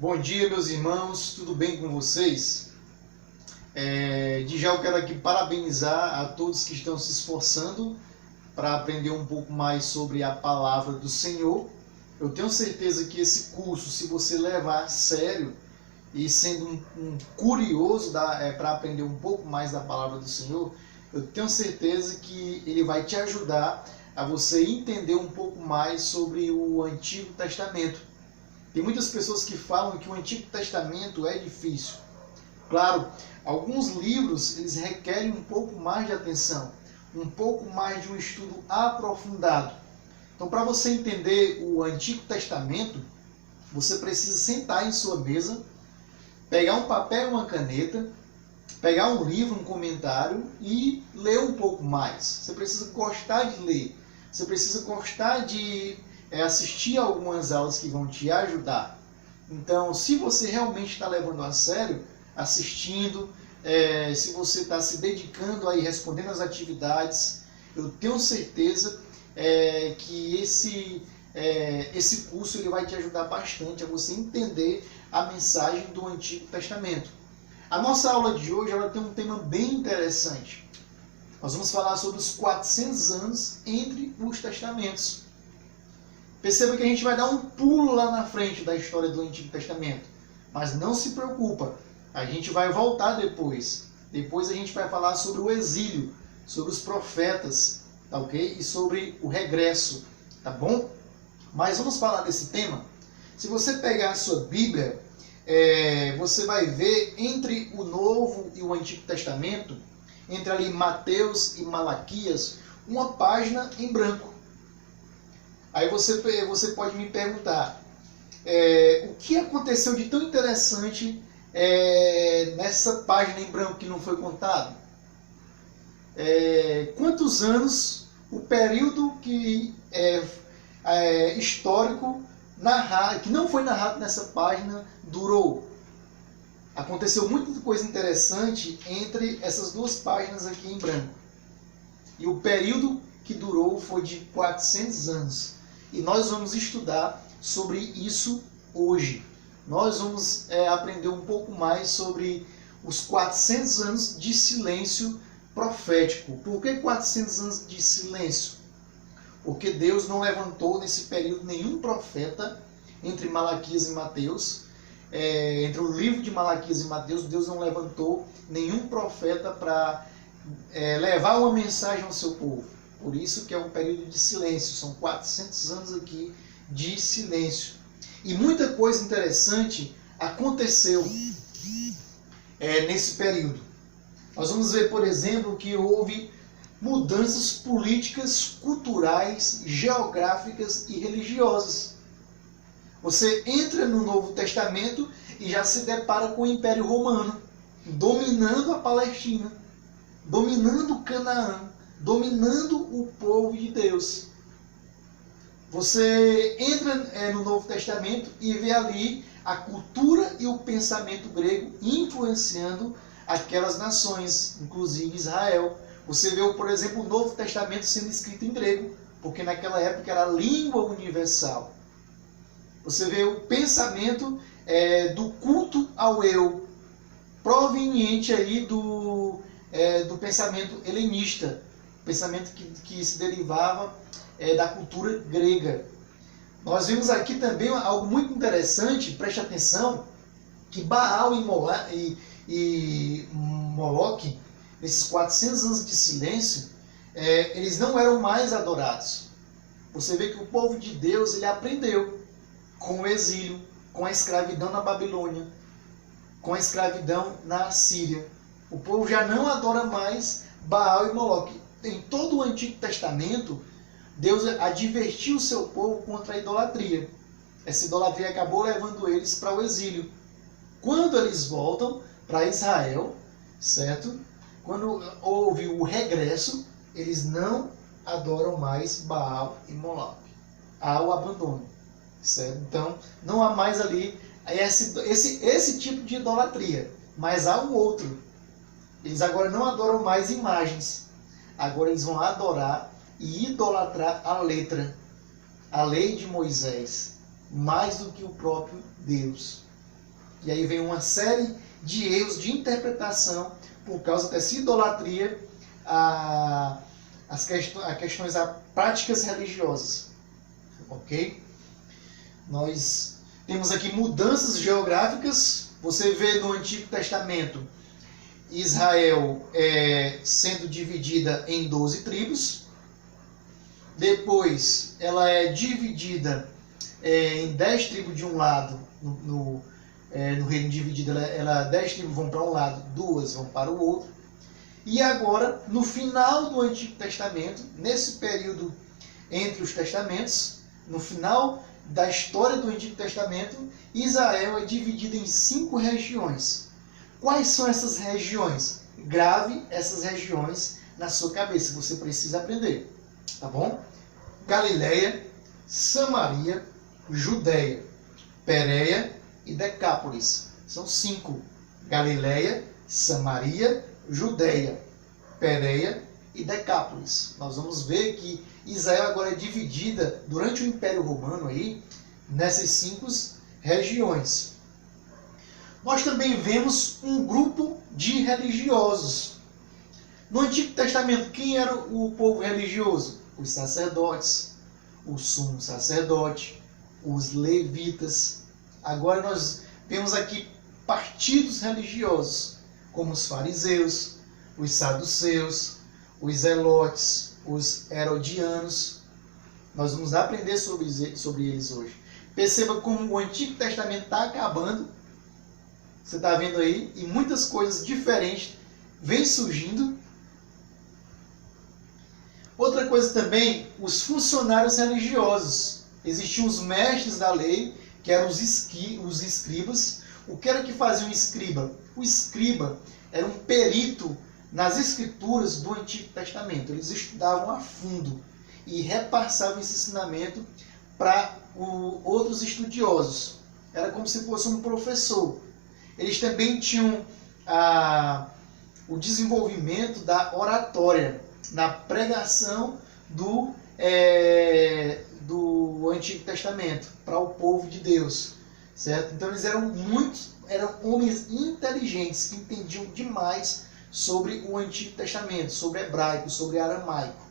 Bom dia, meus irmãos, tudo bem com vocês? De já eu quero aqui parabenizar a todos que estão se esforçando para aprender um pouco mais sobre a palavra do Senhor. Eu tenho certeza que esse curso, se você levar a sério e sendo um curioso para aprender um pouco mais da palavra do Senhor, eu tenho certeza que ele vai te ajudar a você entender um pouco mais sobre o Antigo Testamento. Tem muitas pessoas que falam que o Antigo Testamento é difícil. Claro, alguns livros eles requerem um pouco mais de atenção, um pouco mais de um estudo aprofundado. Então, para você entender o Antigo Testamento, você precisa sentar em sua mesa, pegar um papel e uma caneta, pegar um livro, um comentário e ler um pouco mais. Você precisa gostar de ler, você precisa gostar de assistir algumas aulas que vão te ajudar. Então, se você realmente está levando a sério, assistindo, se você está se dedicando aí, respondendo às atividades, eu tenho certeza que esse curso ele vai te ajudar bastante a você entender a mensagem do Antigo Testamento. A nossa aula de hoje ela tem um tema bem interessante. Nós vamos falar sobre os 400 anos entre os testamentos. Perceba que a gente vai dar um pulo lá na frente da história do Antigo Testamento. Mas não se preocupa, a gente vai voltar depois. Depois a gente vai falar sobre o exílio, sobre os profetas, tá ok? E sobre o regresso, tá bom? Mas vamos falar desse tema. Se você pegar a sua Bíblia, você vai ver entre o Novo e o Antigo Testamento, entre ali Mateus e Malaquias, uma página em branco. Aí você pode me perguntar, o que aconteceu de tão interessante nessa página em branco que não foi contado? Quantos anos o período que histórico que não foi narrado nessa página durou? Aconteceu muita coisa interessante entre essas duas páginas aqui em branco. E o período que durou foi de 400 anos. E nós vamos estudar sobre isso hoje. Nós vamos aprender um pouco mais sobre os 400 anos de silêncio profético. Por que 400 anos de silêncio? Porque Deus não levantou nesse período nenhum profeta entre Malaquias e Mateus. Entre o livro de Malaquias e Mateus, Deus não levantou nenhum profeta para levar uma mensagem ao seu povo. Por isso que é um período de silêncio. São 400 anos aqui de silêncio. E muita coisa interessante aconteceu nesse período. Nós vamos ver, por exemplo, que houve mudanças políticas, culturais, geográficas e religiosas. Você entra no Novo Testamento e já se depara com o Império Romano, dominando a Palestina, dominando Canaã, dominando o povo de Deus. Você entra no Novo Testamento e vê ali a cultura e o pensamento grego influenciando aquelas nações, inclusive Israel. Você vê, por exemplo, o Novo Testamento sendo escrito em grego, porque naquela época era a língua universal. Você vê o pensamento do culto ao eu, proveniente aí do pensamento helenista, pensamento que se derivava da cultura grega. Nós vemos aqui também algo muito interessante, preste atenção, que Baal e Moloque, nesses 400 anos de silêncio, eles não eram mais adorados. Você vê que o povo de Deus ele aprendeu com o exílio, com a escravidão na Babilônia, com a escravidão na Síria. O povo já não adora mais Baal e Moloque. Em todo o Antigo Testamento, Deus advertiu o seu povo contra a idolatria. Essa idolatria acabou levando eles para o exílio. Quando eles voltam para Israel, certo? Quando houve o regresso, eles não adoram mais Baal e Moloque. Há o abandono, certo? Então, não há mais ali esse tipo de idolatria, mas há um outro. Eles agora não adoram mais imagens. Agora eles vão adorar e idolatrar a letra, a lei de Moisés, mais do que o próprio Deus. E aí vem uma série de erros de interpretação por causa dessa idolatria a questões, a práticas religiosas. Ok? Nós temos aqui mudanças geográficas. Você vê no Antigo Testamento Israel sendo dividida em 12 tribos. Depois ela é dividida em 10 tribos de um lado. No reino dividido, 10 tribos vão para um lado, 2 vão para o outro. E agora, no final do Antigo Testamento, nesse período entre os testamentos, no final da história do Antigo Testamento, Israel é dividido em 5 regiões. Quais são essas regiões? Grave essas regiões na sua cabeça, você precisa aprender, tá bom? Galileia, Samaria, Judeia, Pérea e Decápolis. São 5. Galileia, Samaria, Judeia, Pérea e Decápolis. Nós vamos ver que Israel agora é dividida durante o Império Romano aí nessas 5 regiões. Nós também vemos um grupo de religiosos. No Antigo Testamento, quem era o povo religioso? Os sacerdotes, o sumo sacerdote, os levitas. Agora nós temos aqui partidos religiosos, como os fariseus, os saduceus, os zelotes, os herodianos. Nós vamos aprender sobre eles hoje. Perceba como o Antigo Testamento está acabando. Você está vendo aí, e muitas coisas diferentes vêm surgindo. Outra coisa também, os funcionários religiosos. Existiam os mestres da lei, que eram os escribas. O que era que fazia um escriba? O escriba era um perito nas escrituras do Antigo Testamento. Eles estudavam a fundo e repassavam esse ensinamento para outros estudiosos. Era como se fosse um professor. Eles também tinham o desenvolvimento da oratória, na pregação do Antigo Testamento para o povo de Deus, certo? Então eles eram homens inteligentes que entendiam demais sobre o Antigo Testamento, sobre hebraico, sobre aramaico.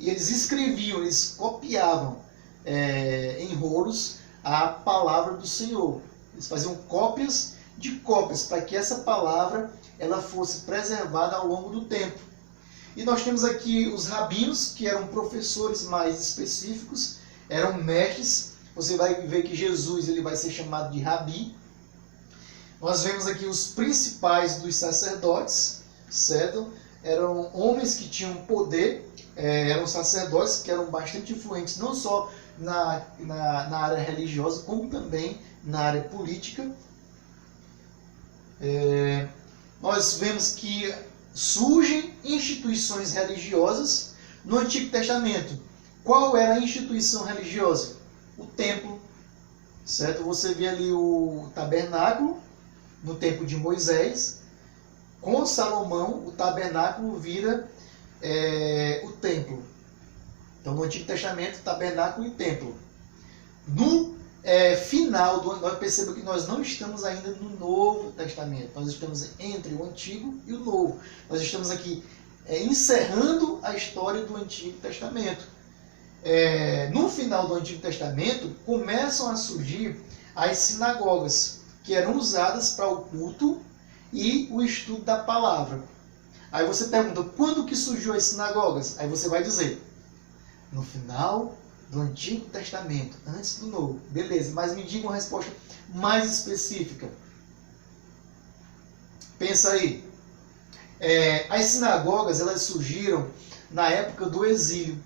E eles escreviam, eles copiavam em rolos a palavra do Senhor. Eles faziam cópias de cópias para que essa palavra ela fosse preservada ao longo do tempo. E nós temos aqui os rabinos, que eram professores mais específicos, eram mestres. Você vai ver que Jesus ele vai ser chamado de rabi. Nós vemos aqui os principais dos sacerdotes, certo? Eram homens que tinham poder, eram sacerdotes que eram bastante influentes, não só na área religiosa, como também na área política. Nós vemos que surgem instituições religiosas no Antigo Testamento. Qual era a instituição religiosa? O templo, certo? Você vê ali o tabernáculo no tempo de Moisés. Com Salomão, o tabernáculo vira o templo. Então, no Antigo Testamento, tabernáculo e templo. No final, nós percebemos que nós não estamos ainda no Novo Testamento. Nós estamos entre o Antigo e o Novo. Nós estamos aqui encerrando a história do Antigo Testamento. No final do Antigo Testamento, começam a surgir as sinagogas, que eram usadas para o culto e o estudo da palavra. Aí você pergunta, quando que surgiu as sinagogas? Aí você vai dizer, no final do Antigo Testamento, antes do Novo. Beleza, mas me diga uma resposta mais específica. Pensa aí. As sinagogas, elas surgiram na época do exílio.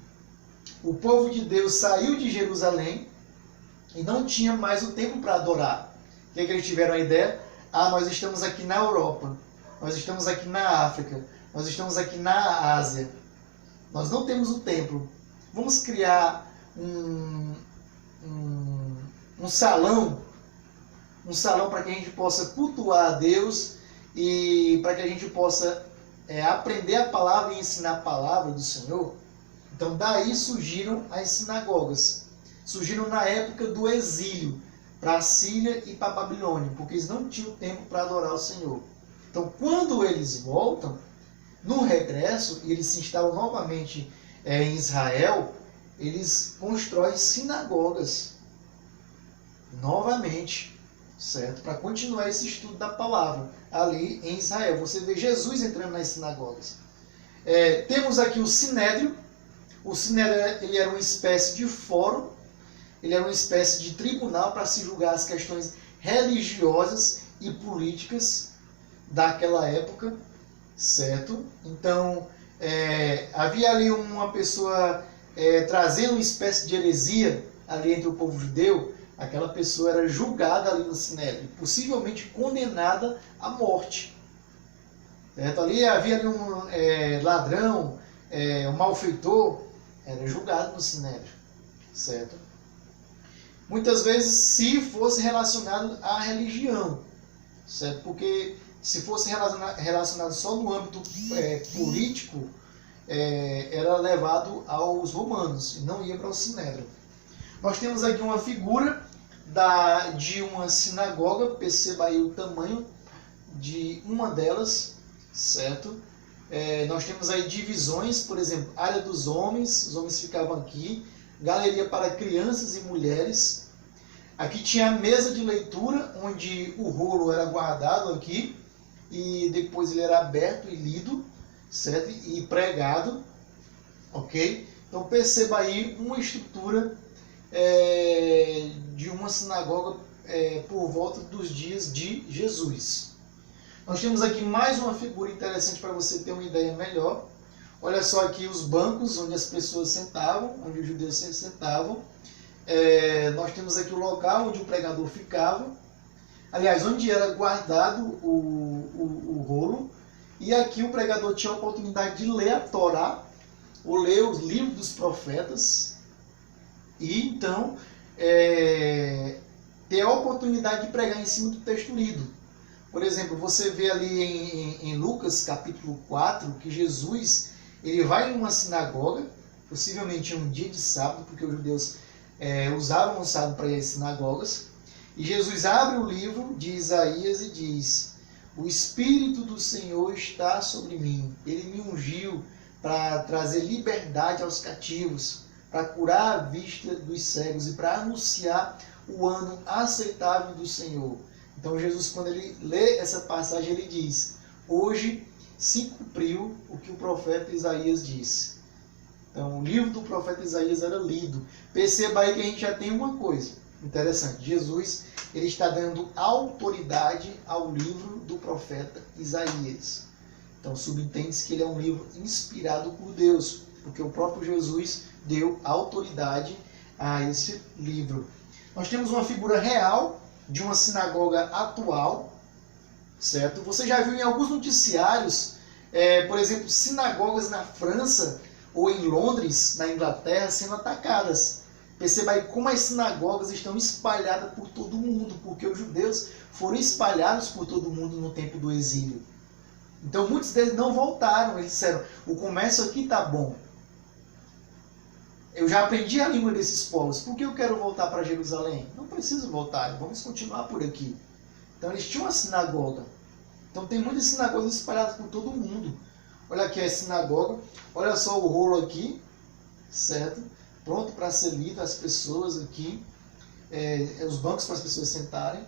O povo de Deus saiu de Jerusalém e não tinha mais o templo para adorar. O que é que eles tiveram a ideia? Nós estamos aqui na Europa, nós estamos aqui na África, nós estamos aqui na Ásia. Nós não temos o templo. Vamos criar um salão para que a gente possa cultuar a Deus e para que a gente possa aprender a palavra e ensinar a palavra do Senhor. Então daí surgiram as sinagogas. Surgiram na época do exílio, para a Síria e para a Babilônia, porque eles não tinham tempo para adorar o Senhor. Então, quando eles voltam, no regresso, e eles se instalam novamente em Israel, eles constroem sinagogas novamente, certo? Para continuar esse estudo da palavra ali em Israel. Você vê Jesus entrando nas sinagogas. Temos aqui o Sinédrio. O Sinédrio ele era uma espécie de fórum, ele era uma espécie de tribunal para se julgar as questões religiosas e políticas daquela época, certo? Então, havia ali uma pessoa trazendo uma espécie de heresia ali entre o povo judeu. Aquela pessoa era julgada ali no Sinédrio, possivelmente condenada à morte. Certo? Ali havia ali um ladrão, um malfeitor, era julgado no Sinédrio. Certo? Muitas vezes, se fosse relacionado à religião. Certo? Porque se fosse relacionado só no âmbito político, era levado aos romanos e não ia para o Sinédrio. Nós temos aqui uma figura de uma sinagoga, perceba aí o tamanho de uma delas, certo? Nós temos aí divisões, por exemplo, área dos homens, os homens ficavam aqui, galeria para crianças e mulheres. Aqui tinha a mesa de leitura, onde o rolo era guardado aqui, e depois ele era aberto e lido, certo? E pregado, ok? Então perceba aí uma estrutura de uma sinagoga por volta dos dias de Jesus. Nós temos aqui mais uma figura interessante para você ter uma ideia melhor. Olha só aqui os bancos onde as pessoas sentavam, onde os judeus se sentavam. Nós temos aqui o local onde o pregador ficava. Aliás, onde era guardado o rolo. E aqui o pregador tinha a oportunidade de ler a Torá, ou ler os livros dos profetas, e então ter a oportunidade de pregar em cima do texto lido. Por exemplo, você vê ali em Lucas capítulo 4 que Jesus ele vai em uma sinagoga, possivelmente um dia de sábado, porque os judeus usavam o sábado para ir às sinagogas, e Jesus abre o livro de Isaías e diz: o Espírito do Senhor está sobre mim, ele me ungiu para trazer liberdade aos cativos, para curar a vista dos cegos e para anunciar o ano aceitável do Senhor. Então Jesus, quando ele lê essa passagem, ele diz: hoje se cumpriu o que o profeta Isaías disse. Então o livro do profeta Isaías era lido. Perceba aí que a gente já tem uma coisa interessante. Jesus ele está dando autoridade ao livro do profeta Isaías. Então subentende-se que ele é um livro inspirado por Deus, porque o próprio Jesus deu autoridade a esse livro. Nós temos uma figura real de uma sinagoga atual, certo? Você já viu em alguns noticiários, por exemplo, sinagogas na França ou em Londres, na Inglaterra, sendo atacadas. Perceba aí como as sinagogas estão espalhadas por todo o mundo, porque os judeus foram espalhados por todo o mundo no tempo do exílio. Então muitos deles não voltaram, eles disseram: o comércio aqui está bom. Eu já aprendi a língua desses povos, por que eu quero voltar para Jerusalém? Não preciso voltar, vamos continuar por aqui. Então eles tinham uma sinagoga. Então tem muitas sinagogas espalhadas por todo o mundo. Olha aqui a sinagoga, olha só o rolo aqui, certo? Pronto para ser lido, as pessoas aqui, os bancos para as pessoas sentarem.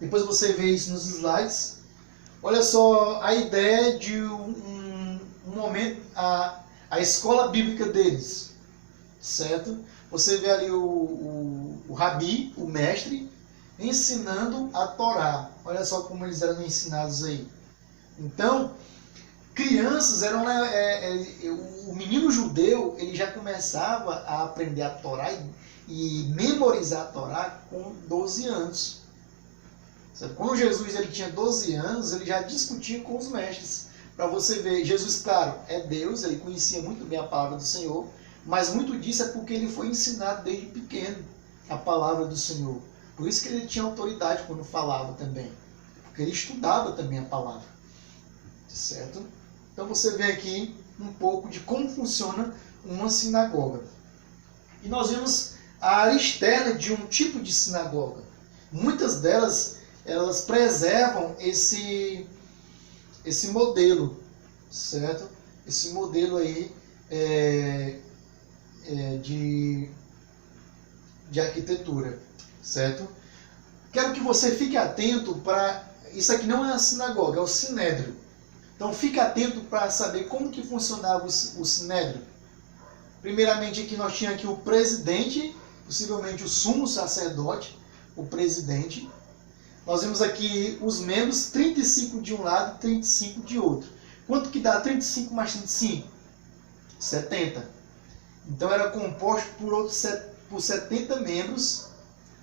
Depois você vê isso nos slides. Olha só a ideia de um momento, a escola bíblica deles, certo? Você vê ali o rabi, o mestre, ensinando a Torá. Olha só como eles eram ensinados aí. Então, crianças eram... o menino judeu ele já começava a aprender a Torá e memorizar a Torá com 12 anos. Certo? Quando Jesus ele tinha 12 anos, ele já discutia com os mestres. Para você ver, Jesus, claro, é Deus, ele conhecia muito bem a palavra do Senhor, mas muito disso é porque ele foi ensinado desde pequeno a palavra do Senhor. Por isso que ele tinha autoridade quando falava também, porque ele estudava também a palavra. Certo? Então você vê aqui um pouco de como funciona uma sinagoga. E nós vemos a área externa de um tipo de sinagoga. Muitas delas, elas preservam esse modelo, certo? Esse modelo aí de arquitetura, certo? Quero que você fique atento para... Isso aqui não é a sinagoga, é o sinédrio. Então fique atento para saber como que funcionava o sinédrio. Primeiramente aqui nós tínhamos aqui o presidente, possivelmente o sumo sacerdote, o presidente. Nós vemos aqui os membros, 35 de um lado e 35 de outro. Quanto que dá 35 mais 35? 70. Então era composto por 70 membros,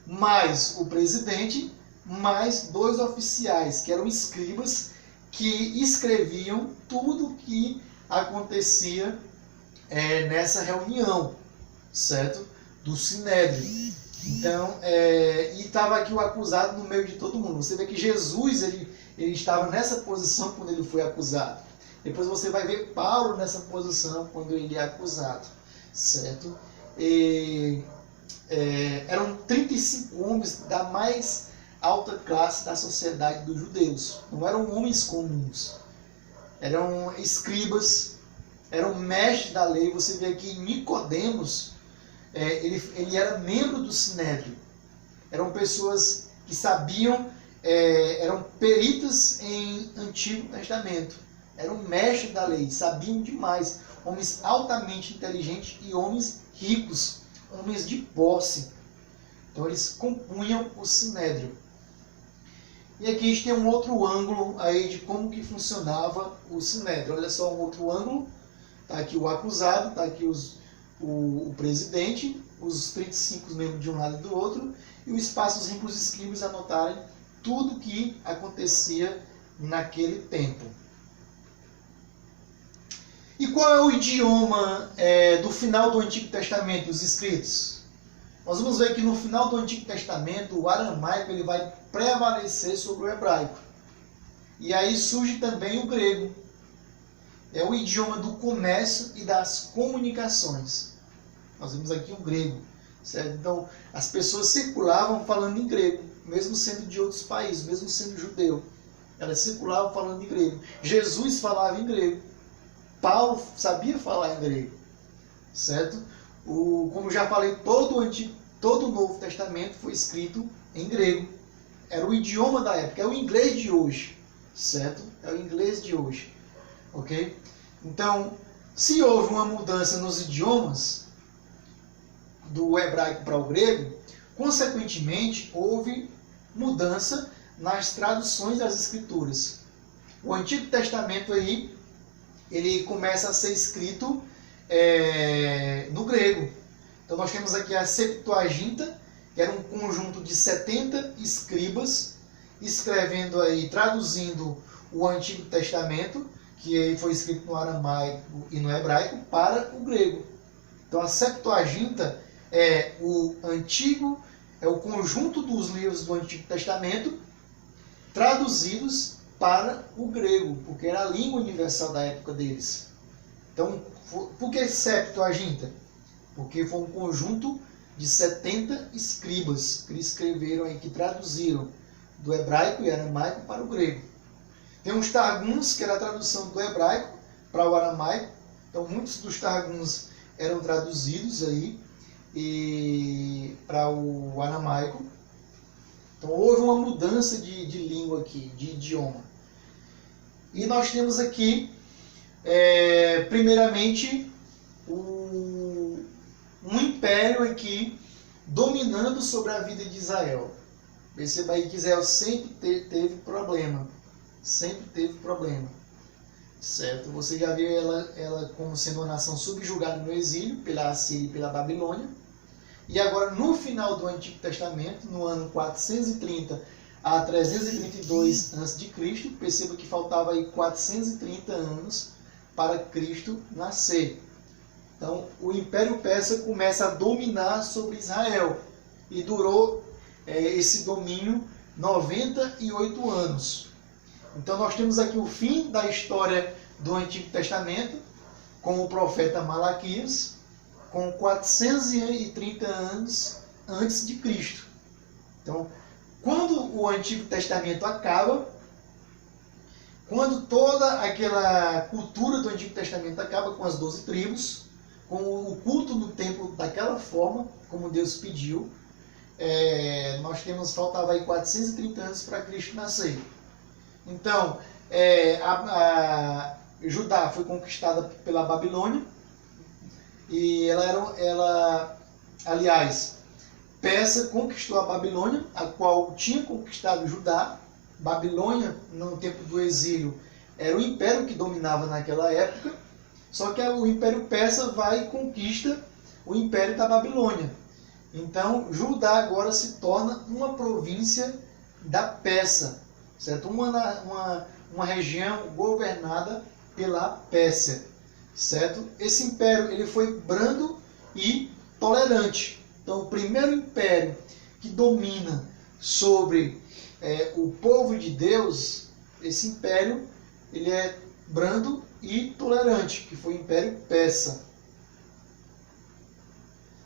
mais o presidente, mais 2 oficiais, que eram escribas, que escreviam tudo o que acontecia nessa reunião, certo? Do sinédrio. Então, e estava aqui o acusado no meio de todo mundo. Você vê que Jesus ele estava nessa posição quando ele foi acusado. Depois você vai ver Paulo nessa posição quando ele é acusado, certo? Eram 35 homens da mais alta classe da sociedade dos judeus. Não eram homens comuns. Eram escribas, eram mestres da lei. Você vê aqui Nicodemos, ele era membro do Sinédrio. Eram pessoas que sabiam, eram peritas em Antigo Testamento. Eram mestres da lei, sabiam demais. Homens altamente inteligentes e homens ricos, homens de posse. Então eles compunham o Sinédrio. E aqui a gente tem um outro ângulo aí de como que funcionava o Sinédrio. Olha só um outro ângulo. Está aqui o acusado, está aqui o presidente, os 35 membros de um lado e do outro, e o espaçozinho para os escribas anotarem tudo que acontecia naquele tempo. E qual é o idioma do final do Antigo Testamento, dos escritos? Nós vamos ver que no final do Antigo Testamento, o aramaico ele vai prevalecer sobre o hebraico. E aí surge também o grego. É o idioma do comércio e das comunicações. Nós vemos aqui o grego, certo? Então, as pessoas circulavam falando em grego, mesmo sendo de outros países, mesmo sendo judeu. Elas circulavam falando em grego. Jesus falava em grego. Paulo sabia falar em grego, certo? Como já falei, todo o Novo Testamento foi escrito em grego. Era o idioma da época, é o inglês de hoje, certo? É o inglês de hoje, ok? Então, se houve uma mudança nos idiomas, do hebraico para o grego, consequentemente, houve mudança nas traduções das escrituras. O Antigo Testamento aí, ele começa a ser escrito no grego. Então nós temos aqui a Septuaginta, que era um conjunto de 70 escribas escrevendo aí, traduzindo o Antigo Testamento, que aí foi escrito no aramaico e no hebraico, para o grego. Então a Septuaginta é o conjunto dos livros do Antigo Testamento traduzidos para o grego, porque era a língua universal da época deles. Então, por que Septuaginta? Porque foi um conjunto de 70 escribas que escreveram aí, que traduziram do hebraico e aramaico para o grego. Tem uns Targums, que era a tradução do hebraico para o aramaico. Então, muitos dos Targums eram traduzidos aí para o aramaico. Então, houve uma mudança de língua aqui, de idioma. E nós temos aqui, primeiramente, um império aqui dominando sobre a vida de Israel. Perceba aí que Israel sempre teve problema. Sempre teve problema. Certo? Você já viu ela como sendo uma nação subjugada no exílio pela Assíria e pela Babilônia. E agora, no final do Antigo Testamento, no ano 430 a 332 a.C., perceba que faltava aí 430 anos para Cristo nascer. Então, o Império Persa começa a dominar sobre Israel. E durou esse domínio 98 anos. Então, nós temos aqui o fim da história do Antigo Testamento, com o profeta Malaquias. com 430 anos antes de Cristo. Então, quando o Antigo Testamento acaba, quando toda aquela cultura do Antigo Testamento acaba com as 12 tribos, com o culto no templo daquela forma, como Deus pediu, faltava aí 430 anos para Cristo nascer. Então, Judá foi conquistada pela Babilônia, e aliás, Pérsia conquistou a Babilônia, a qual tinha conquistado Judá. Babilônia, no tempo do exílio, era o império que dominava naquela época, só que o Império Persa vai e conquista o Império da Babilônia. Então, Judá agora se torna uma província da Pérsia, certo? Uma região governada pela Pérsia, certo? Esse império ele foi brando e tolerante. Então, o primeiro império que domina sobre o povo de Deus, esse império ele é brando e tolerante, que foi o Império Persa.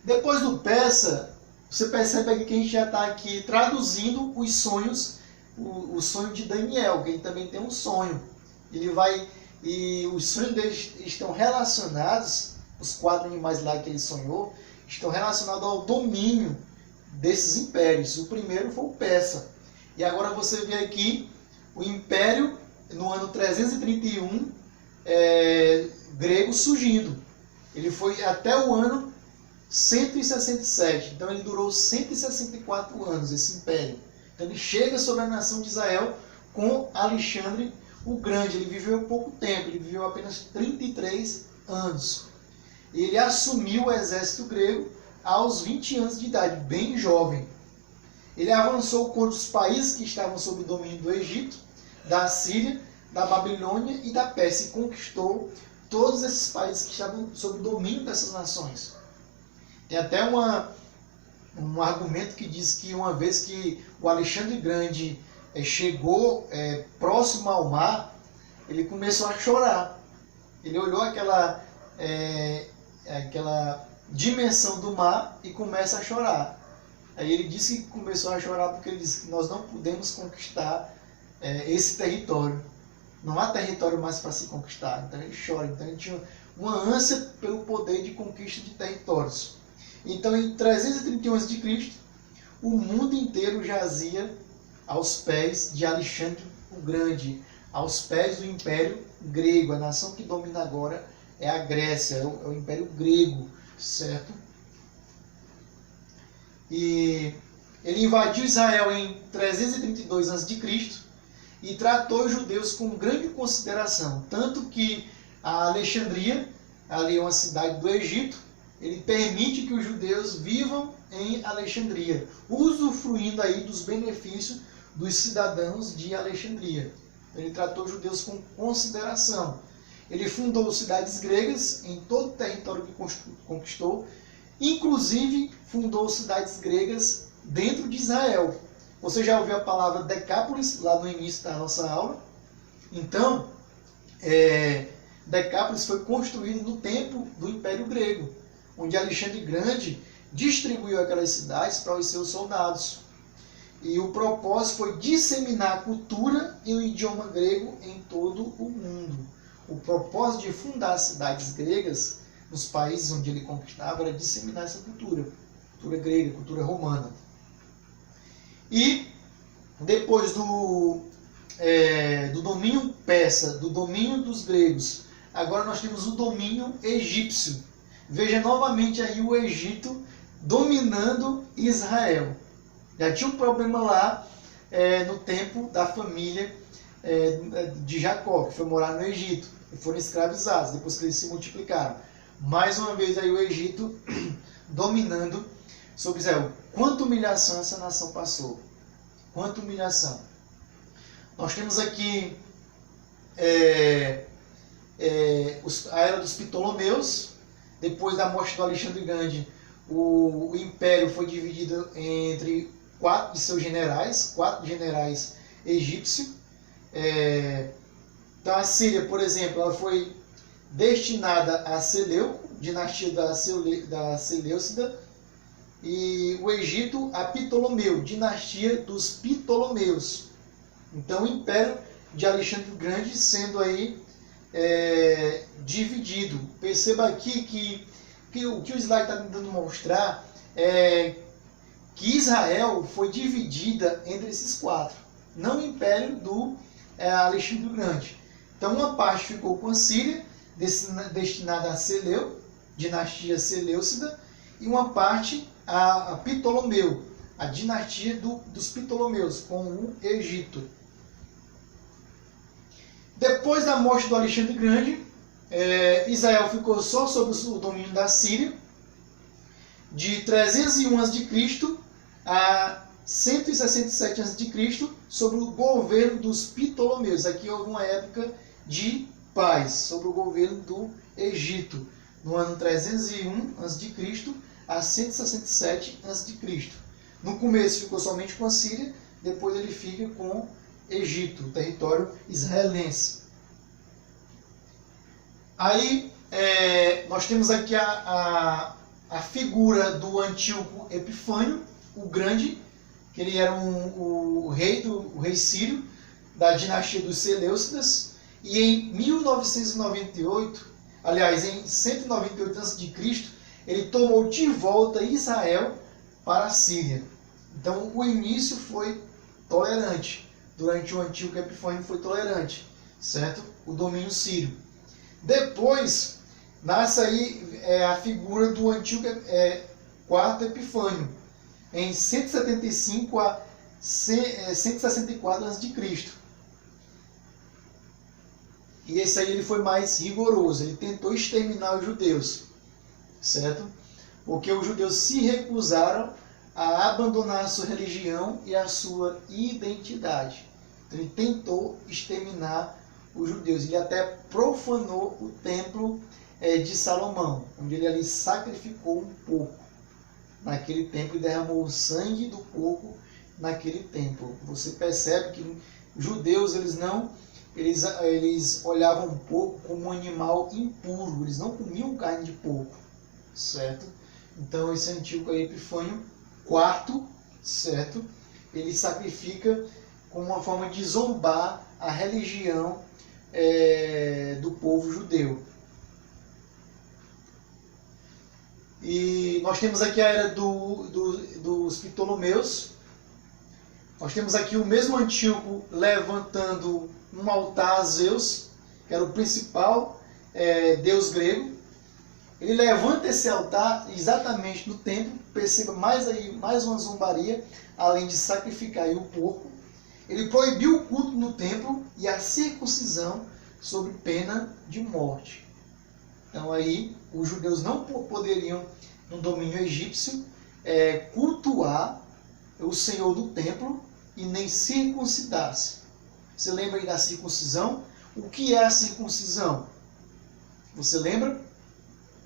Depois do Persa, você percebe aqui que a gente já está aqui traduzindo os sonhos, o sonho de Daniel, que ele também tem um sonho. E os sonhos deles estão relacionados, os 4 animais lá que ele sonhou, estão relacionados ao domínio desses impérios. O primeiro foi o Persa. E agora você vê aqui o império, no ano 331, grego surgindo. Ele foi até o ano 167. Então ele durou 164 anos, esse império. Então ele chega sobre a nação de Israel com Alexandre o Grande. Ele viveu pouco tempo, ele viveu apenas 33 anos. Ele assumiu o exército grego aos 20 anos de idade, bem jovem. Ele avançou contra os países que estavam sob o domínio do Egito, da Síria, da Babilônia e da Pérsia, e conquistou todos esses países que estavam sob o domínio dessas nações. Tem até um argumento que diz que uma vez que o Alexandre Grande chegou próximo ao mar, ele começou a chorar. Ele olhou aquela dimensão do mar e começa a chorar. Aí ele disse que começou a chorar porque ele disse que nós não podemos conquistar esse território. Não há território mais para se conquistar. Então ele chora. Então ele tinha uma ânsia pelo poder de conquista de territórios. Então em 331 a.C., o mundo inteiro jazia aos pés de Alexandre o Grande, aos pés do Império Grego. A nação que domina agora é a Grécia, é o Império Grego, certo? E ele invadiu Israel em 332 a.C. e tratou os judeus com grande consideração. Tanto que a Alexandria, ali é uma cidade do Egito, ele permite que os judeus vivam em Alexandria, usufruindo aí dos benefícios dos cidadãos de Alexandria. Ele tratou os judeus com consideração. Ele fundou cidades gregas em todo o território que conquistou, inclusive fundou cidades gregas dentro de Israel. Você já ouviu a palavra Decápolis lá no início da nossa aula? Então, Decápolis foi construído no tempo do Império Grego, onde Alexandre Grande distribuiu aquelas cidades para os seus soldados. E o propósito foi disseminar a cultura e o idioma grego em todo o mundo. O propósito de fundar cidades gregas nos países onde ele conquistava era disseminar essa cultura grega, cultura romana. E depois do domínio persa, do domínio dos gregos, agora nós temos o domínio egípcio. Veja novamente aí o Egito dominando Israel. Já tinha um problema lá no tempo da família de Jacó, que foi morar no Egito, e foram escravizados depois que eles se multiplicaram. Mais uma vez aí o Egito dominando sobre Israel. Quanta humilhação essa nação passou. Quanta humilhação. Nós temos aqui a era dos Ptolomeus. Depois da morte do Alexandre Grande, o império foi dividido entre 4 de seus generais, 4 generais egípcios. Então a Síria, por exemplo, ela foi destinada a Seleuco, dinastia da Seleucida, e o Egito, a Ptolomeu, dinastia dos Ptolomeus. Então, o Império de Alexandre o Grande sendo aí dividido. Perceba aqui que o que o slide está tentando mostrar é que Israel foi dividida entre esses quatro, não o Império do Alexandre o Grande. Então, uma parte ficou com a Síria, destinada a Seleu, dinastia Seleucida, e uma parte a Ptolomeu, a dinastia dos Ptolomeus, com o Egito. Depois da morte do Alexandre Grande, Israel ficou só sob o domínio da Síria, de 301 a.C. a 167 a.C., sobre o governo dos Ptolomeus. Aqui houve uma época de paz, sobre o governo do Egito, no ano 301 a.C. a 167 a.C. No começo ficou somente com a Síria, depois ele fica com Egito, território israelense. Aí nós temos aqui a figura do Antíoco Epifânio, o Grande, que ele era o rei sírio, da dinastia dos Seleucidas, e em 1998, aliás, em 198 a.C., ele tomou de volta Israel para a Síria. Então, o início foi tolerante. Durante o Antíoco Epifânio foi tolerante, certo? O domínio sírio. Depois, nasce aí a figura do Antíoco quarto Epifânio, em 175 a 164 a.C. E esse aí ele foi mais rigoroso, ele tentou exterminar os judeus, certo? Porque os judeus se recusaram a abandonar a sua religião e a sua identidade. Então, ele tentou exterminar os judeus. Ele até profanou o templo de Salomão, onde ele ali sacrificou um porco naquele templo e derramou o sangue do porco naquele templo. Você percebe que os judeus eles olhavam o porco como um animal impuro, eles não comiam carne de porco, certo? Então esse Antíoco Epifânio IV, certo? Ele sacrifica como uma forma de zombar a religião do povo judeu. E nós temos aqui a era dos Ptolomeus. Nós temos aqui o mesmo Antíoco levantando um altar a Zeus, que era o principal deus grego. Ele levanta esse altar exatamente no templo. Perceba mais uma zombaria, além de sacrificar aí o porco. Ele proibiu o culto no templo e a circuncisão sob pena de morte. Então aí os judeus não poderiam, no domínio egípcio, cultuar o Senhor do templo e nem circuncidar-se. Você lembra aí da circuncisão? O que é a circuncisão? Você lembra?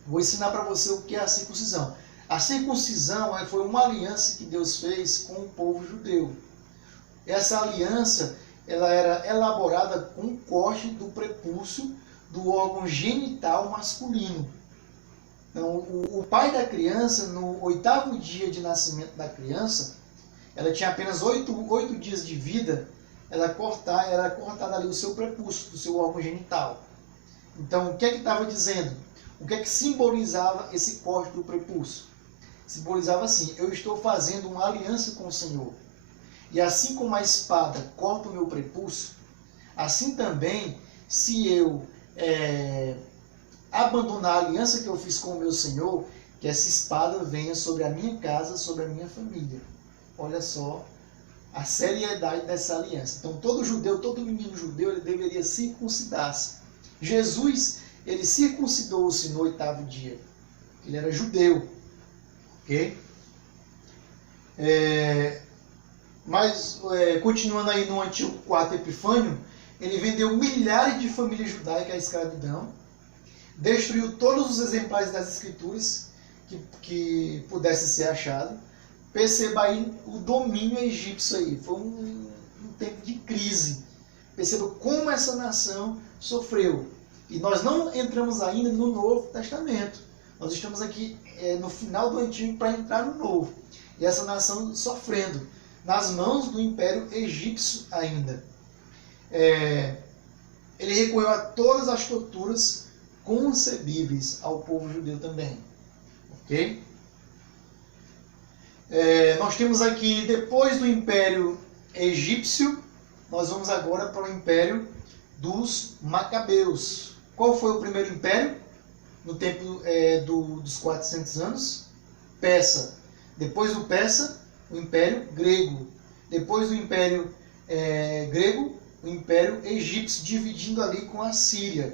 Vou ensinar para você o que é a circuncisão. A circuncisão foi uma aliança que Deus fez com o povo judeu. Essa aliança ela era elaborada com um corte do prepúcio do órgão genital masculino. Então, o pai da criança, no 8º dia de nascimento da criança, ela tinha apenas 8 dias de vida, era cortada ali o seu prepúcio, do seu órgão genital. Então, o que é que estava dizendo? O que é que simbolizava esse corte do prepúcio? Simbolizava assim: eu estou fazendo uma aliança com o Senhor. E assim como a espada corta o meu prepúcio, assim também, se eu abandonar a aliança que eu fiz com o meu Senhor, que essa espada venha sobre a minha casa, sobre a minha família. Olha só a seriedade dessa aliança. Então, todo judeu, todo menino judeu, ele deveria circuncidar-se. Jesus, ele circuncidou-se no 8º dia. Ele era judeu. Ok? Mas, continuando aí no Antíoco IV Epifânio, ele vendeu milhares de famílias judaicas à escravidão, destruiu todos os exemplares das escrituras que pudessem ser achados. Perceba aí o domínio egípcio aí. Foi um tempo de crise. Perceba como essa nação sofreu. E nós não entramos ainda no Novo Testamento. Nós estamos aqui no final do Antigo para entrar no Novo. E essa nação sofrendo nas mãos do Império Egípcio ainda. Ele recorreu a todas as torturas concebíveis ao povo judeu também. Ok? Nós temos aqui, depois do Império Egípcio, nós vamos agora para o Império dos Macabeus. Qual foi o primeiro império? No tempo dos 400 anos? Persa. Depois do Persa, o Império Grego. Depois do Império Grego, o Império Egípcio, dividindo ali com a Síria.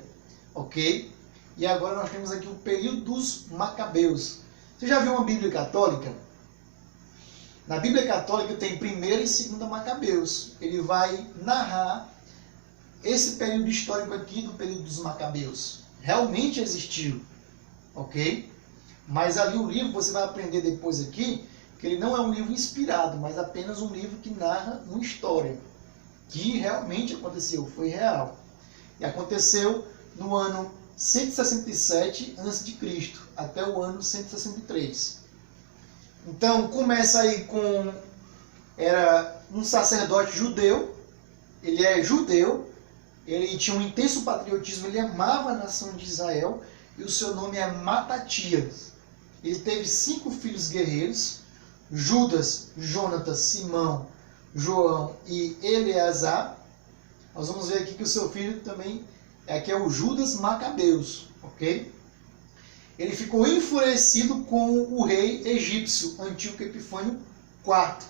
Ok? E agora nós temos aqui o período dos Macabeus. Você já viu uma Bíblia católica? Na Bíblia católica tem 1ª e 2ª Macabeus. Ele vai narrar esse período histórico aqui do período dos Macabeus. Realmente existiu, ok? Mas ali o livro, você vai aprender depois aqui, que ele não é um livro inspirado, mas apenas um livro que narra uma história que realmente aconteceu, foi real. E aconteceu no ano 167 a.C. até o ano 163. Então, começa aí com... Era um sacerdote judeu. Ele é judeu. Ele tinha um intenso patriotismo. Ele amava a nação de Israel. E o seu nome é Matatias. Ele teve 5 filhos guerreiros. Judas, Jonatas, Simão, João e Eleazar. Nós vamos ver aqui que o seu filho também... Aqui é o Judas Macabeus. Ok? Ele ficou enfurecido com o rei egípcio, Antíoco Epifânio IV,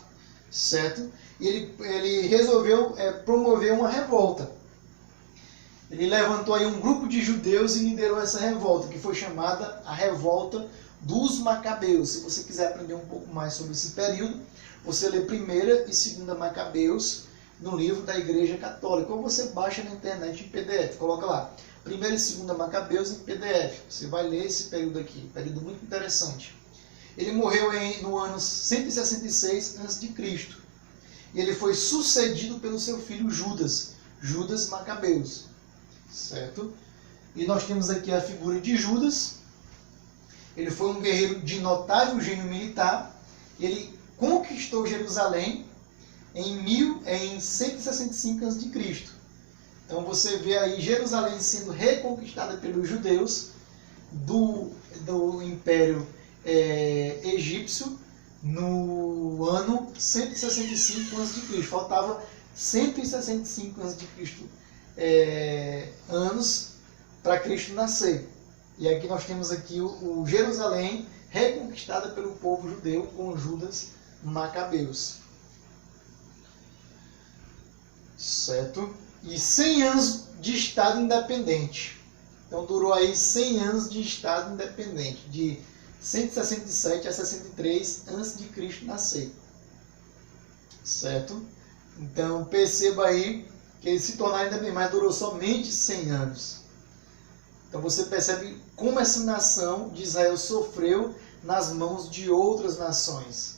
certo? E ele resolveu promover uma revolta. Ele levantou aí um grupo de judeus e liderou essa revolta, que foi chamada a Revolta dos Macabeus. Se você quiser aprender um pouco mais sobre esse período, você lê 1ª e 2ª Macabeus no livro da Igreja Católica, ou você baixa na internet em PDF, coloca lá. 1ª e 2ª Macabeus em PDF. Você vai ler esse período aqui, período muito interessante. Ele morreu no ano 166 a.C. E ele foi sucedido pelo seu filho Judas, Judas Macabeus. Certo? E nós temos aqui a figura de Judas. Ele foi um guerreiro de notável gênio militar. Ele conquistou Jerusalém em 165 a.C. Então você vê aí Jerusalém sendo reconquistada pelos judeus do Império Egípcio no ano 165 a.C. Faltava 165 a.C. Anos para Cristo nascer. E aqui nós temos aqui o Jerusalém reconquistada pelo povo judeu com Judas Macabeus. Certo? E 100 anos de Estado independente. Então durou aí 100 anos de Estado independente, de 167 a 63 antes de Cristo nascer. Certo? Então perceba aí que ele se tornar independente, mas durou somente 100 anos. Então você percebe como essa nação de Israel sofreu nas mãos de outras nações.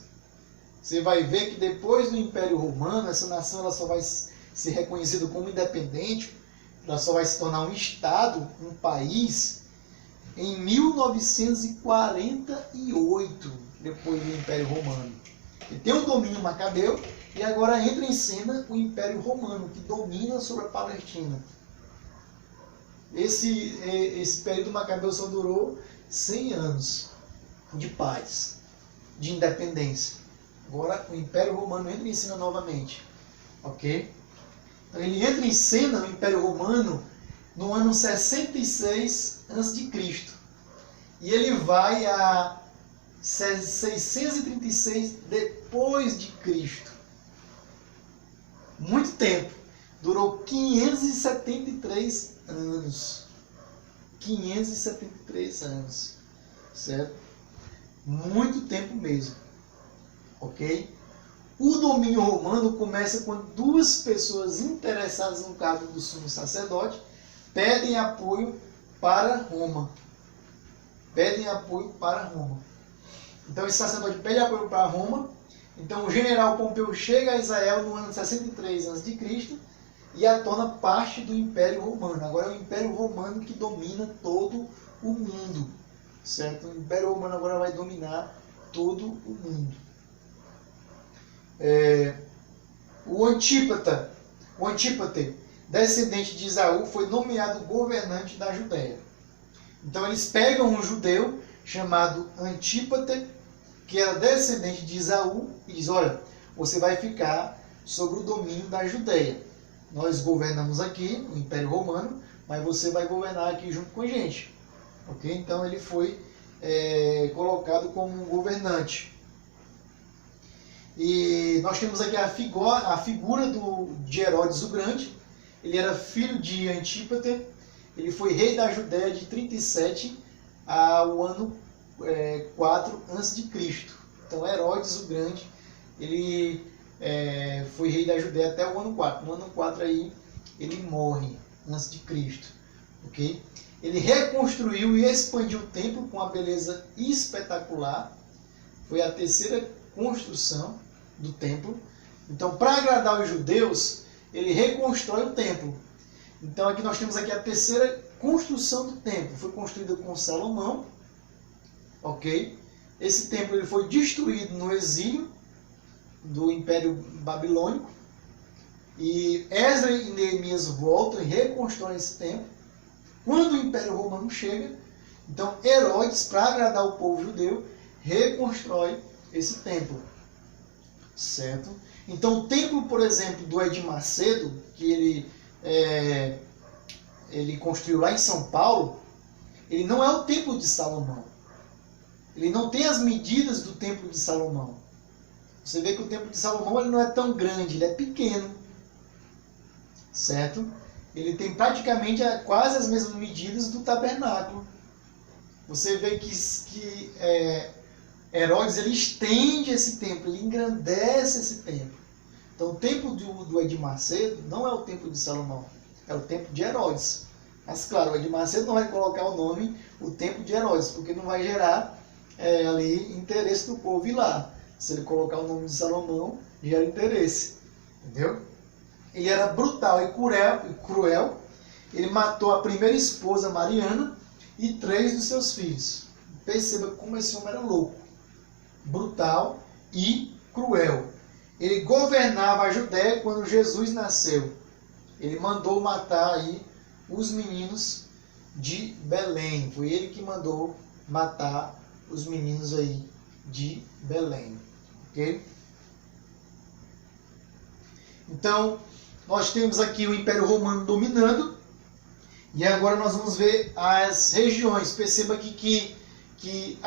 Você vai ver que depois do Império Romano, essa nação ela só vai ser reconhecido como independente, ela só vai se tornar um Estado, um país, em 1948, depois do Império Romano. Ele tem um domínio macabeu e agora entra em cena o Império Romano, que domina sobre a Palestina. Esse período macabeu só durou 100 anos de paz, de independência. Agora o Império Romano entra em cena novamente. Ok? Então ele entra em cena no Império Romano no ano 66 a.C. E ele vai a 636 depois de Cristo. Muito tempo. Durou 573 anos. 573 anos. Certo? Muito tempo mesmo. Ok? O domínio romano começa quando 2 pessoas interessadas no cargo do sumo sacerdote pedem apoio para Roma. Pedem apoio para Roma. Então esse sacerdote pede apoio para Roma. Então o general Pompeu chega a Israel no ano 63 a.C. e a torna parte do Império Romano. Agora é o Império Romano que domina todo o mundo. certo? O Império Romano agora vai dominar todo o mundo. O Antípate, descendente de Esaú, foi nomeado governante da Judéia. Então eles pegam um judeu chamado Antípate, que era descendente de Esaú, e diz: olha, você vai ficar sob o domínio da Judéia. Nós governamos aqui, o Império Romano, mas você vai governar aqui junto com a gente. Ok? Então ele foi colocado como um governante. E nós temos aqui a figura de Herodes o Grande. Ele era filho de Antípate. Ele foi rei da Judéia de 37 ao ano 4 a.C. Então Herodes o Grande, ele foi rei da Judéia até o ano 4. No ano 4 aí ele morre antes de Cristo. Ok? Ele reconstruiu e expandiu o templo com uma beleza espetacular. Foi a terceira construção do templo. Então, para agradar os judeus, ele reconstrói o templo. Então, aqui nós temos aqui a terceira construção do templo. Foi construída com Salomão. Ok? Esse templo ele foi destruído no exílio do Império Babilônico. E Esdras e Neemias voltam e reconstroem esse templo. Quando o Império Romano chega, então Herodes, para agradar o povo judeu, reconstrói esse templo. Certo? Então o templo, por exemplo, do Edir Macedo, que ele construiu lá em São Paulo, ele não é o templo de Salomão. Ele não tem as medidas do templo de Salomão. Você vê que o templo de Salomão ele não é tão grande, ele é pequeno. Certo? Ele tem praticamente quase as mesmas medidas do tabernáculo. Você vê que Herodes ele estende esse templo, ele engrandece esse templo. Então o templo do Edir Macedo não é o templo de Salomão, é o templo de Herodes. Mas claro, o Edir Macedo não vai colocar o nome, o templo de Herodes, porque não vai gerar ali interesse do povo ir lá. Se ele colocar o nome de Salomão, gera interesse. Entendeu? Ele era brutal e cruel. Ele matou a primeira esposa, Mariana, e 3 dos seus filhos. Perceba como esse homem era louco. Brutal e cruel. Ele governava a Judéia quando Jesus nasceu. Ele mandou matar aí os meninos de Belém. Foi ele que mandou matar os meninos aí de Belém. Ok? Então, nós temos aqui o Império Romano dominando. E agora nós vamos ver as regiões. Perceba aqui que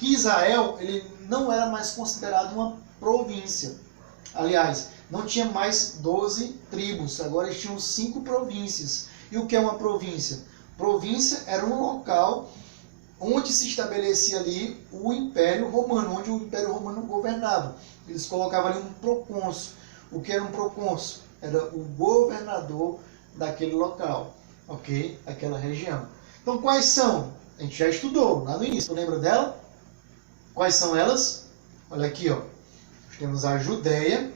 Israel ele não era mais considerado uma província. Aliás, não tinha mais 12 tribos. Agora eles tinham 5 províncias. E o que é uma província? Província era um local onde se estabelecia ali o Império Romano, onde o Império Romano governava. Eles colocavam ali um procônsul. O que era um procônsul? Era o governador daquele local, ok? Aquela região. Então, quais são? A gente já estudou lá no início. Tu lembra dela? Quais são elas? Olha aqui, ó. Nós temos a Judéia,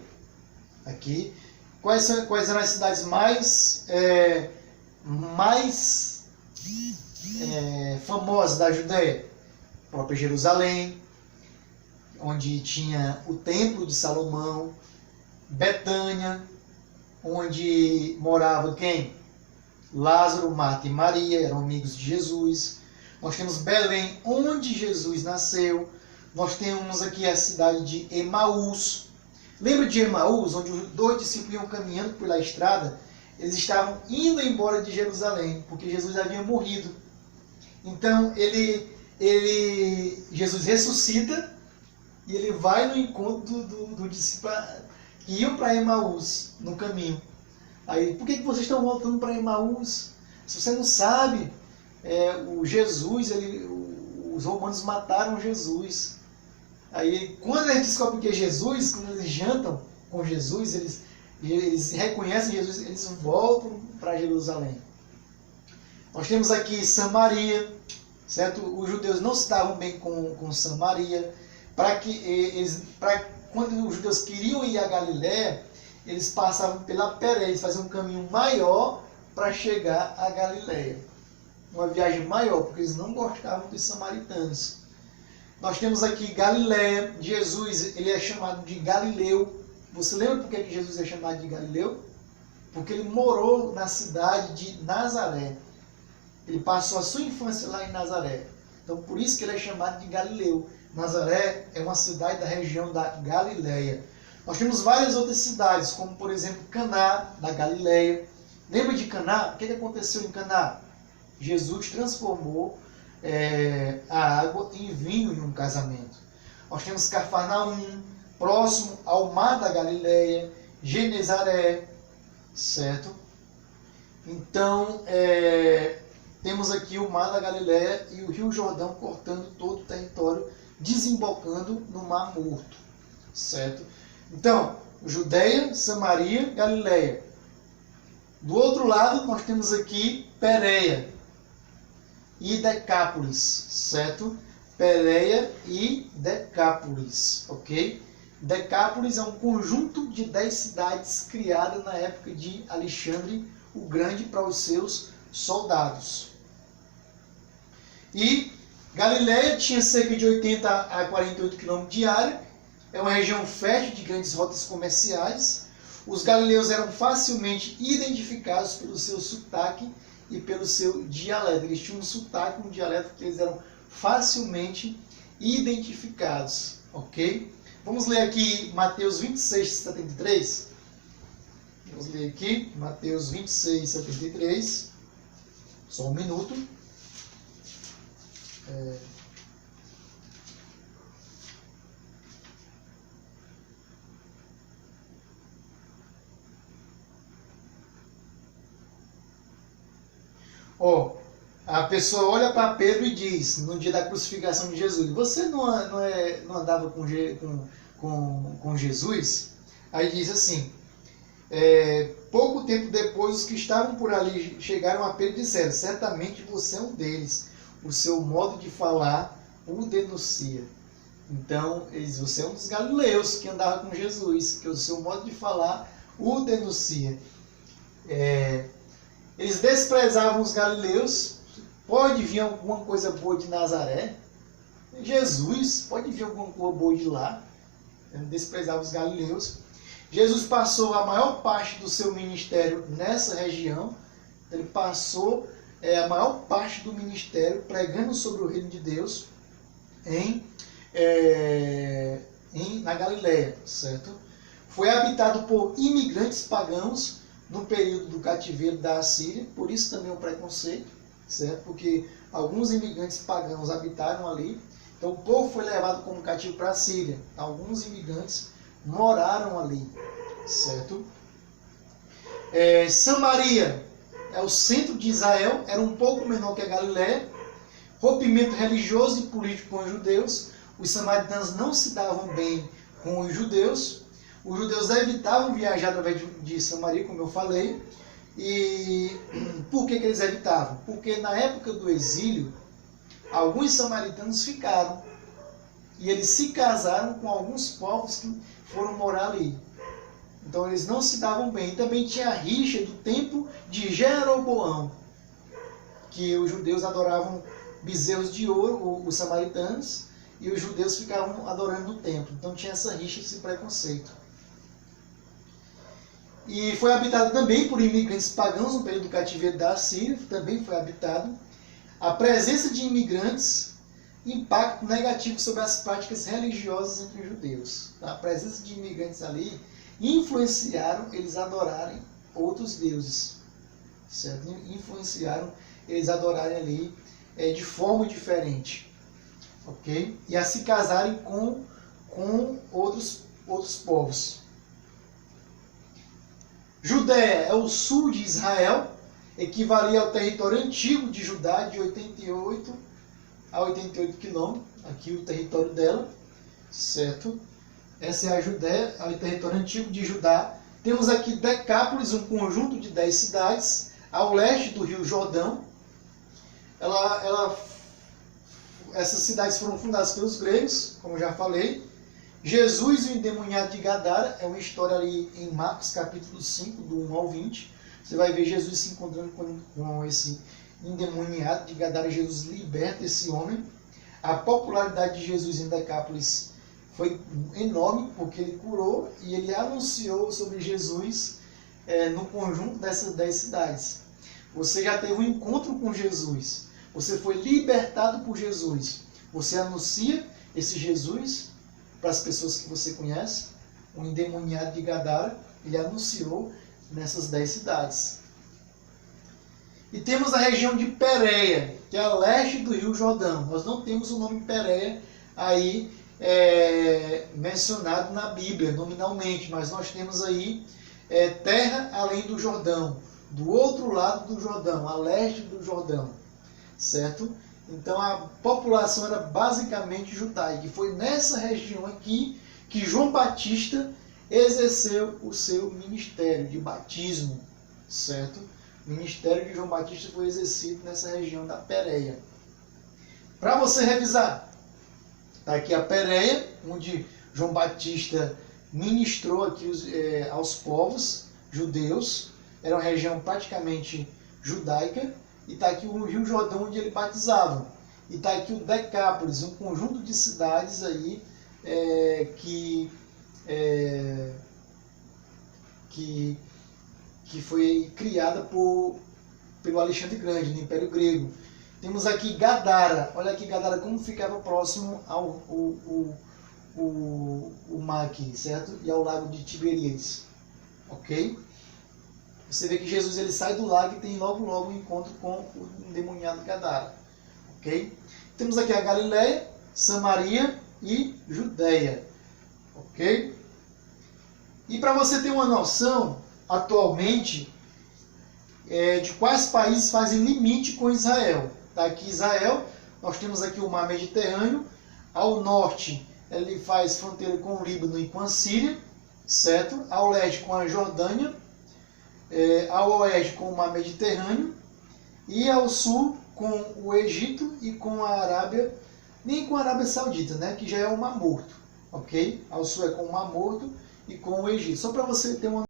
aqui. Quais eram as cidades mais famosas da Judéia? A própria Jerusalém, onde tinha o Templo de Salomão. Betânia, onde morava quem? Lázaro, Marta e Maria, eram amigos de Jesus. Nós temos Belém, onde Jesus nasceu. Nós temos aqui a cidade de Emaús. Lembra de Emaús, onde os 2 discípulos iam caminhando pela estrada? Eles estavam indo embora de Jerusalém, porque Jesus havia morrido. Então, Jesus ressuscita e ele vai no encontro do discípulo que iam para Emaús no caminho. Aí, por que vocês estão voltando para Emaús? Se você não sabe, os romanos mataram Jesus. Aí, quando eles descobrem que é Jesus, quando eles jantam com Jesus, eles reconhecem Jesus, eles voltam para Jerusalém. Nós temos aqui Samaria, certo? Os judeus não se davam bem com Samaria. Quando os judeus queriam ir a Galiléia, eles passavam pela Pérea, eles faziam um caminho maior para chegar a Galiléia. uma viagem maior, porque eles não gostavam dos samaritanos. Nós temos aqui Galileia. Jesus, ele é chamado de Galileu. Você lembra por que Jesus é chamado de Galileu? Porque ele morou na cidade de Nazaré. Ele passou a sua infância lá em Nazaré. Então, por isso que ele é chamado de Galileu. Nazaré é uma cidade da região da Galileia. Nós temos várias outras cidades, como, por exemplo, Caná, da Galileia. Lembra de Caná? O que aconteceu em Caná? Jesus transformou a água em vinho em um casamento. Nós temos Cafarnaum, próximo ao mar da Galileia, Genezaré, certo? Então, temos aqui o mar da Galileia e o Rio Jordão cortando todo o território, desembocando no Mar Morto, certo? Então, Judeia, Samaria, Galileia. Do outro lado, nós temos aqui Pérea e Decápolis, certo? Pérea e Decápolis, ok? Decápolis é um conjunto de 10 cidades criadas na época de Alexandre o Grande para os seus soldados. E Galileia tinha cerca de 80 a 48 km de área, é uma região fértil de grandes rotas comerciais. Os galileus eram facilmente identificados pelo seu sotaque e pelo seu dialeto. Eles tinham um sotaque, um dialeto que eles eram facilmente identificados, ok? Vamos ler aqui Mateus 26, 73. Vamos ler aqui Mateus 26, 73. Só um minuto. A pessoa olha para Pedro e diz, no dia da crucificação de Jesus, você não andava com Jesus? Aí diz assim, pouco tempo depois os que estavam por ali chegaram a Pedro e disseram, certamente você é um deles, o seu modo de falar o denuncia. Então, você é um dos galileus que andava com Jesus, que o seu modo de falar o denuncia. Eles desprezavam os galileus. Pode vir alguma coisa boa de Nazaré? Jesus, pode vir alguma coisa boa de lá? Eles desprezavam os galileus. Jesus passou a maior parte do seu ministério nessa região. Ele passou a maior parte do ministério pregando sobre o reino de Deus na Galileia, certo? Foi habitado por imigrantes pagãos no período do cativeiro da Assíria, por isso também o preconceito, certo? Porque alguns imigrantes pagãos habitaram ali, então o povo foi levado como cativo para a Síria. Alguns imigrantes moraram ali, certo? Samaria é o centro de Israel, era um pouco menor que a Galileia. Rompimento religioso e político com os judeus. Os samaritanos não se davam bem com os judeus. Os judeus evitavam viajar através de Samaria, como eu falei. E por que eles evitavam? Porque na época do exílio, alguns samaritanos ficaram. E eles se casaram com alguns povos que foram morar ali. Então eles não se davam bem. E também tinha a rixa do templo de Jeroboão, que os judeus adoravam bezerros de ouro, os samaritanos, e os judeus ficavam adorando no templo. Então tinha essa rixa, esse preconceito. E foi habitado também por imigrantes pagãos no período do cativeiro da Assíria, também foi habitado. A presença de imigrantes, impacto negativo sobre as práticas religiosas entre os judeus. A presença de imigrantes ali influenciaram eles a adorarem outros deuses, certo? Influenciaram eles a adorarem ali de forma diferente, ok? E a se casarem com outros povos. Judéia é o sul de Israel, equivalia ao território antigo de Judá, de 88 a 88 quilômetros, aqui o território dela, certo? Essa é a Judéia, é o território antigo de Judá. Temos aqui Decápolis, um conjunto de 10 cidades, ao leste do Rio Jordão. Essas cidades foram fundadas pelos gregos, como já falei. Jesus e o endemoniado de Gadara, é uma história ali em Marcos capítulo 5, do 1 ao 20. Você vai ver Jesus se encontrando com esse endemoniado de Gadara, Jesus liberta esse homem. A popularidade de Jesus em Decápolis foi enorme, porque ele curou e ele anunciou sobre Jesus no conjunto dessas 10 cidades. Você já teve um encontro com Jesus, você foi libertado por Jesus, você anuncia esse Jesus para as pessoas que você conhece. O endemoniado de Gadara, ele anunciou nessas 10 cidades. E temos a região de Pérea, que é a leste do Rio Jordão. Nós não temos o nome Pérea aí mencionado na Bíblia, nominalmente, mas nós temos aí terra além do Jordão, do outro lado do Jordão, a leste do Jordão, certo? Então a população era basicamente judaica, e foi nessa região aqui que João Batista exerceu o seu ministério de batismo, certo? O ministério de João Batista foi exercido nessa região da Pérea. Para você revisar, está aqui a Pérea, onde João Batista ministrou aqui aos povos judeus. Era uma região praticamente judaica. E está aqui o Rio Jordão, onde ele batizava. E está aqui o Decápolis, um conjunto de cidades aí que foi criada pelo Alexandre Grande, no Império Grego. Temos aqui Gadara. Olha aqui Gadara como ficava próximo ao mar aqui, certo? E ao lago de Tiberíades. Ok? Você vê que Jesus ele sai do lago e tem logo um encontro com o endemoniado Gadara. Ok? Temos aqui a Galileia, Samaria e Judeia. Ok? E para você ter uma noção, atualmente, de quais países fazem limite com Israel. Está aqui Israel, nós temos aqui o mar Mediterrâneo. Ao norte, ele faz fronteira com o Líbano e com a Síria, certo? Ao leste, com a Jordânia. Ao oeste, com o mar Mediterrâneo. E ao sul, com o Egito e com a Arábia, nem com a Arábia Saudita, né? Que já é o Mar Morto. Ok? Ao sul é com o Mar Morto e com o Egito. Só para você ter uma